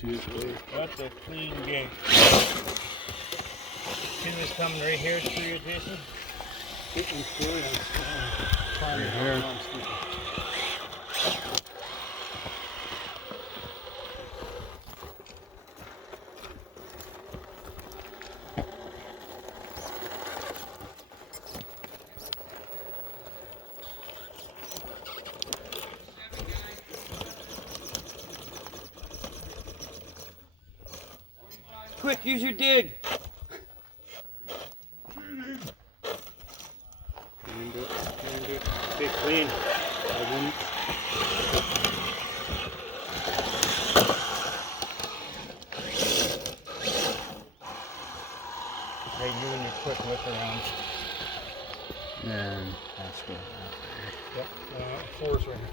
2, 3. That's a clean gate. 2 is coming right here to you, Jason. Getting through it. I'm Right here. Quick, use your dig. Okay, clean. Okay, you and your quick whip around. And that's good. Yep, 4 is right here.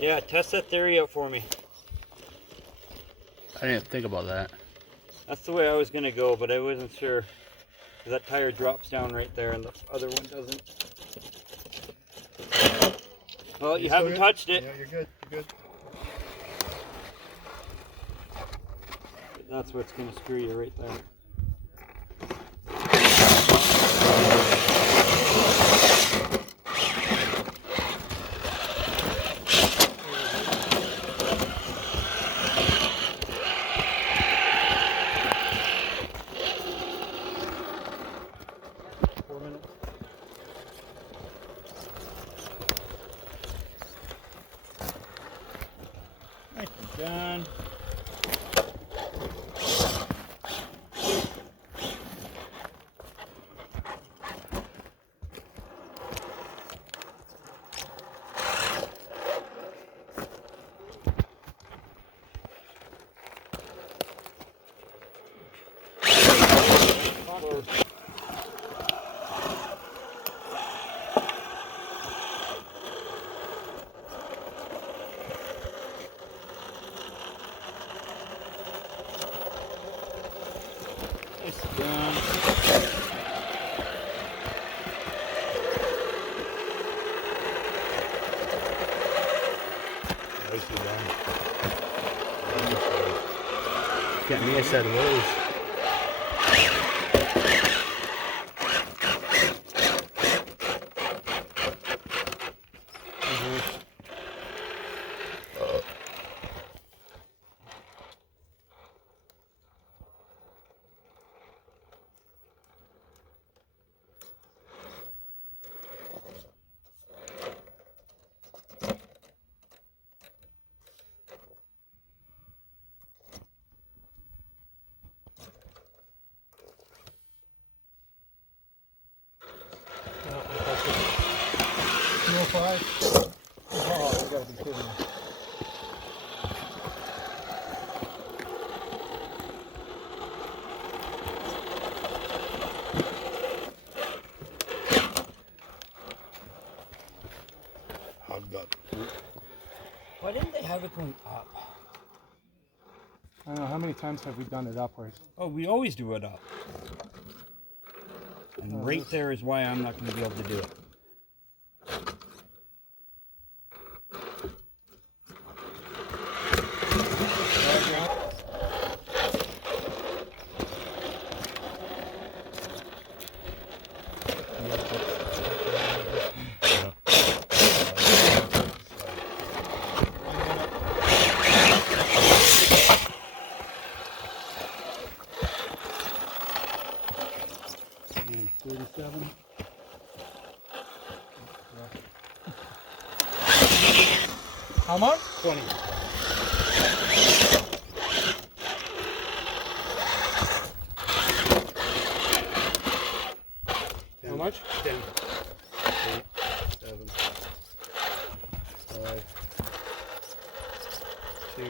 Yeah, test that theory out for me. I didn't think about that. That's the way I was going to go, but I wasn't sure. 'Cause that tire drops down right there and the other one doesn't. Well, you haven't touched it. Yeah, you're good. You're good. That's what's going to screw you right there. Done. It's done. Nicely done. Get me a set of those. Oh, you gotta be kidding me. Hog gut. Why didn't they have it going up? I don't know, how many times have we done it upwards? Oh, we always do it up. And right there is why I'm not going to be able to do it. And 37. How much? 20. How much? 10. 8, 7, 5, 2,